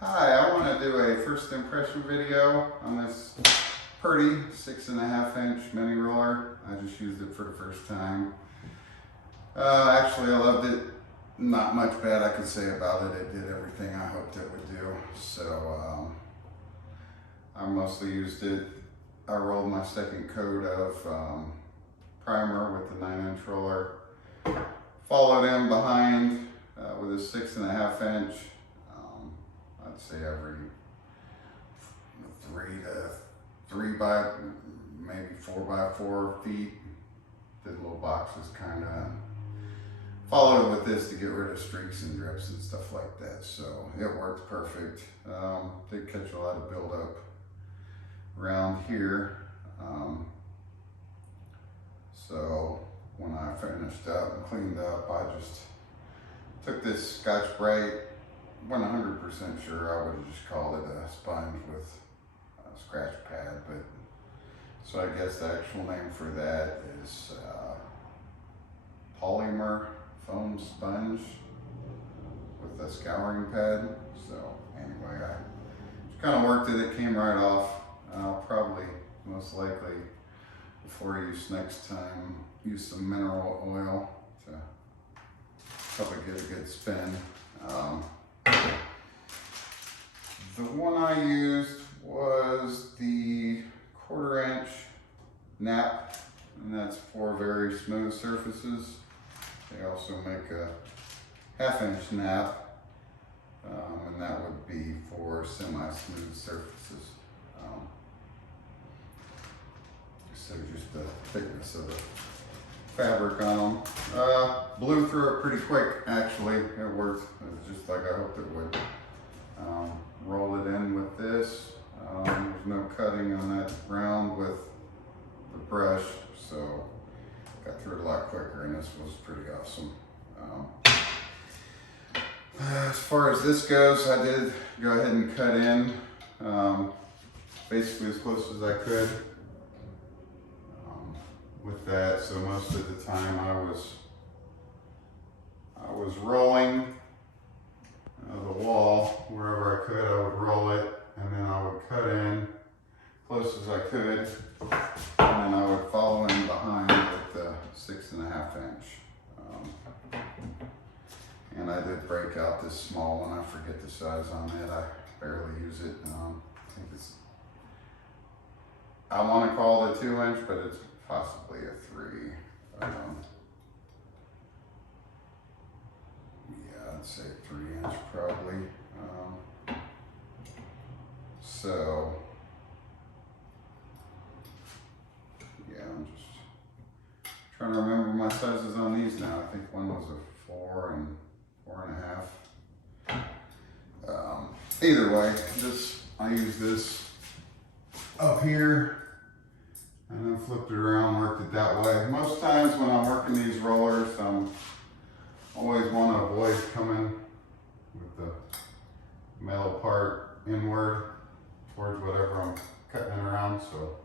Hi, I want to do a first impression video on this Purdy 6.5 inch mini roller. I just used it for the first time. Actually, I loved it. Not much bad I could say about it. It did everything I hoped it would do. So I mostly used it. I rolled my second coat of primer with the 9-inch roller. Followed in behind with a 6.5 inch. I'd say every 3 by maybe 4 by 4 feet. Did little boxes kind of. Followed with this to get rid of streaks and drips and stuff like that. So it worked perfect. Did catch a lot of buildup around here. So when I finished up and cleaned up, I just took this Scotch-Brite. Wasn't 100% sure. I would have just called it a sponge with a scratch pad, but so I guess the actual name for that is polymer foam sponge with a scouring pad. So anyway, I just kind of worked it. It came right off. I'll probably most likely before use next time use some mineral oil to help it get a good spin. The one I used was the 1/4 inch nap, and that's for very smooth surfaces. They also make a 1/2 inch nap, and that would be for semi-smooth surfaces. So just the thickness of the fabric on them. Blew through it pretty quick, actually. It worked. It was just like I hoped it would. Roll it in with this. There's no cutting on that round with the brush, so got through it a lot quicker, and this was pretty awesome. As far as this goes, I did go ahead and cut in basically as close as I could with that. So most of the time I was rolling the wall wherever I could. I would roll it, and then I would cut in close as I could, and then I would follow in behind with the 6.5 inch. And I did break out this small one. I forget the size on it. I barely use it. I think I want to call it a 2 inch, but it's possibly a 3. I'd say 3 inch probably. So yeah, I'm just trying to remember my sizes on these now. I think one was a 4 and 4.5. Either way, I use this up here and then flipped it around, worked it that way. Most times when I'm working these rollers, always want to avoid coming with the metal part inward towards whatever I'm cutting around, so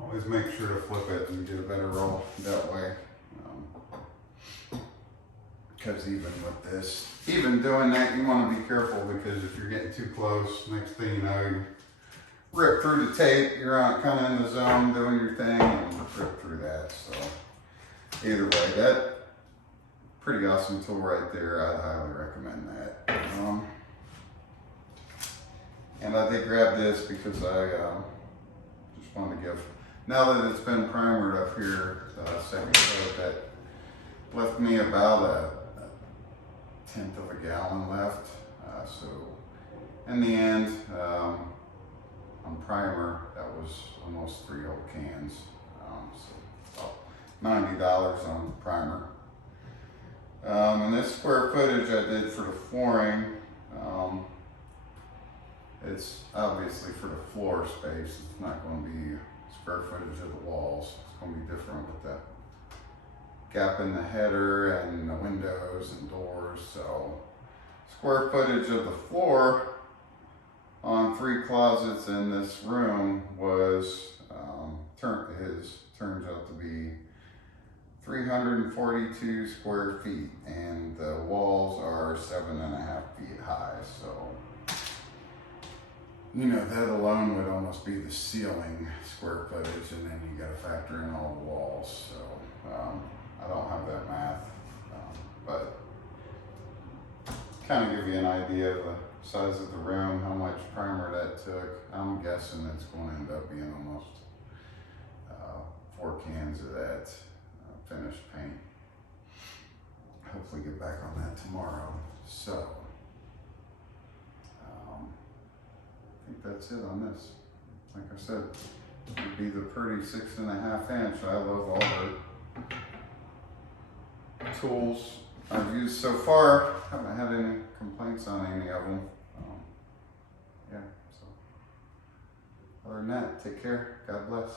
always make sure to flip it and get a better roll that way. Because even with this, even doing that, you want to be careful, because if you're getting too close, next thing you know, you rip through the tape, you're kind of in the zone doing your thing, and rip through that. So either way, that pretty awesome tool right there. I'd highly recommend that. And I did grab this because I just wanted to give, now that it's been primered up here, second coat, that left me about a 1/10 of a gallon left. So in the end, on primer, that was almost 3 whole cans. So about $90 on primer. And this square footage I did for the flooring, it's obviously for the floor space. It's not going to be square footage of the walls. It's going to be different with the gap in the header and the windows and doors. So square footage of the floor on 3 closets in this room was turns out to be 342 square feet, and the walls are 7.5 feet high. So you know, that alone would almost be the ceiling square footage, and then you gotta factor in all the walls. So I don't have that math, but kind of give you an idea of the size of the room, how much primer that took. I'm guessing it's going to end up being almost 4 cans of that finished paint. Hopefully get back on that tomorrow. So I think that's it on this. Like I said, it would be the Purdy 6.5 inch. I love all the tools I've used so far. Haven't had any complaints on any of them. Yeah, so other than that, take care. God bless.